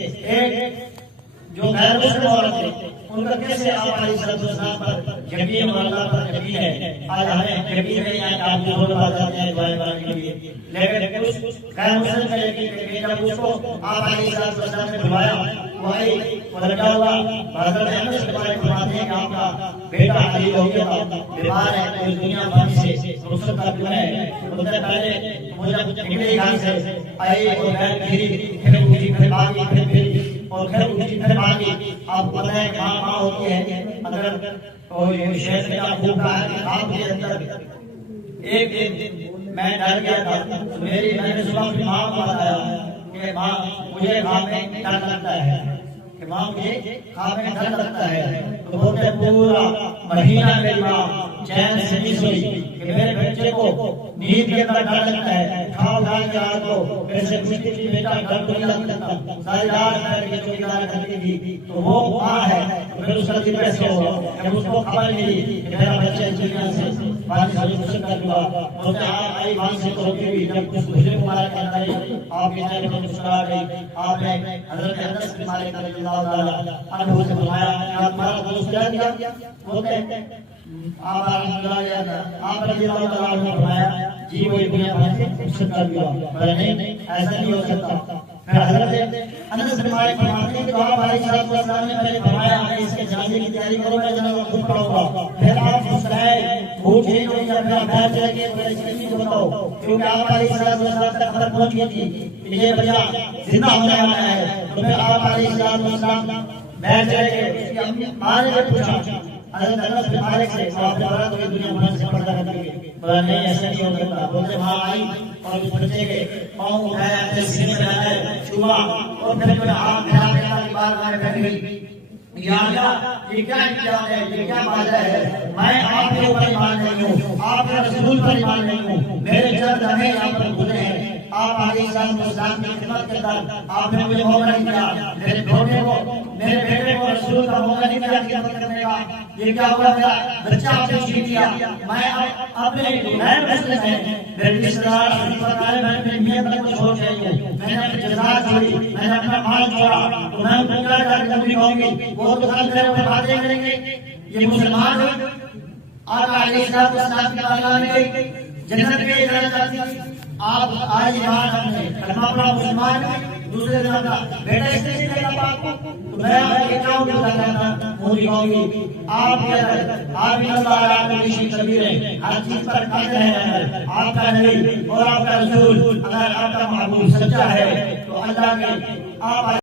ایک جو غیر مسلم عورت ہے ان کا کیسے آپ علیہ السلام پر یقین اور اللہ پر یقین ہے؟ آج ہمیں یقین نہیں ہے کہ آپ جو روز آ جاتے ہیں دعائیں مانگنے کے لیے، لیکن اس غیر مسلم کا یقین ہے کہ جب اس کو آپ علیہ السلام نے بلوایا وہ آئی، وہ لگا ہوا حضرت انس کے بارے میں فرماتے ہیں کہ آپ کا بیٹا علی ہوگیا تھا، بیمار ہے، پوری دنیا بھر سے رخصت کا دن ہے، اس سے پہلے مجھے نکلی گھر سے آئی اور غیر گھری پھر اٹھی پھر بھاگی پھر اور پھر اٹھی پھر بھاگی۔ آپ پتہ ہے کہ ماں ہوتی ہے اگر کوئی شہر میں آپ بھوکا ہے آپ کے اندر ایک دن میں ڈر گیا تھا، میں نے صبح اپنی ماں کو بتایا کہ ماں مجھے خواب میں ڈر لگتا ہے، کہ ماں مجھے خواب میں ڈر لگتا ہے، تو بولتے پورا مہینہ میری ماں چین سے نہیں سوئی کہ میرے بچے کو نیند کے اندر ڈر لگتا ہے، کھاؤ کھا کے رات کو میرے سے پوچھتی تھی بیٹا ڈر تو نہیں لگتا، ساری رات کر کے چوکیدار کرتی تھی، تو وہ ماں ہے پھر اس کا دل کیسے ہوگا جب اس کو خبر ملی کہ میرا بچہ اس دنیا سے بارش سے گزر کر ہوا، بولتے آپ آئی ماں سے تو روکی ہوئی، جب اس بھجے مبارک کے اندر آئی آپ کے چہرے پر مسکراہٹ گئی، آپ نے حضرت انس بن مالک رضی اللہ تعالی عنہ سے فرمایا کہ آپ ہمارا دوست کیا دیا؟ بولتے آپ رضی اللہ تعالیٰ عنہ نے فرمایا جی وہی دنیا بھر سے رخصت کر دیا، بولے نہیں ایسا نہیں ہو سکتا۔ پھر حضرت انس بن مالک فرماتے ہیں کہ آپ علیہ السلام نے پہلے فرمایا کہ اس کے جنازے کی تیاری کرو، میں جنازہ خود پڑھوں گا، پھر آپ مسکرائے بھوک نہیں ہوئی یا پھر آپ بیٹھ جائیں گے تو اس کی بتاؤ، کیونکہ آپ علیہ السلام تک خبر پہنچ گئی تھی کہ یہ بچہ زندہ ہونے والا ہے، تو پھر آپ علیہ السلام بیٹھ جائیں گے۔ اس کی امی ماں نے پوچھا حضرت انس بن مالک سے آپ نے بولا تو یہ دنیا بھر سے پردہ کر دیں، بولا نہیں ایسا نہیں ہو سکتا، بولتے وہاں آئی اور اس بچے کے پاؤں اٹھایا اپنے سینے میں لایا چھوا اور پھر جو ہاتھ پھیلا کے اللہ کی بارگاہ میں بیٹھ گئی، یا اللہ یہ کیا امتحان ہے، یہ کیا بات ہے، میں آپ کے اوپر ایمان نہیں ہوں، آپ کے رسول پر ایمان نہیں ہوں، میرے چند لمحے یہاں پر گزرے ہیں، آپ علیہ السلام کی خدمت کے اندر آپ نے مجھے موقع نہیں دیا، میرے بیٹے کو رسول کا موقع نہیں دیا خدمت کرنے کا، یہ کیا ہوا میرا بچہ آپ نے چھین لیا، میں اپنے غیر مسلم ہیں، میرے رشتہ دار میں اپنی میت کو چھوڑ گئی ہوں، میں نے اپنی جزا چھوڑی، میں نے اپنا مال چھوڑا، تو میں ان کا کیا کبھی کہوں گی وہ تو کل میرے اوپر باتیں کریں گے، یہ مسلمان ہیں۔ آقا علیہ السلام کی بارگاہ میں گئی، جنت کے جانا چاہتی تھی، آپ آج ایمان اپنے کلمہ پڑھا مسلمان دوسرے دن کا بیٹا اس نے کہا باپ کو تو میں آپ کے کیا ہوگا کہتا مودی ہوگی آپ کے اندر آپ اللہ علیہ وسلم کبیر ہے، ہر چیز پر قادر ہے، آپ کا نبی اور آپ کا رسول اگر آپ کا محبوب سچا ہے تو اللہ کے آپ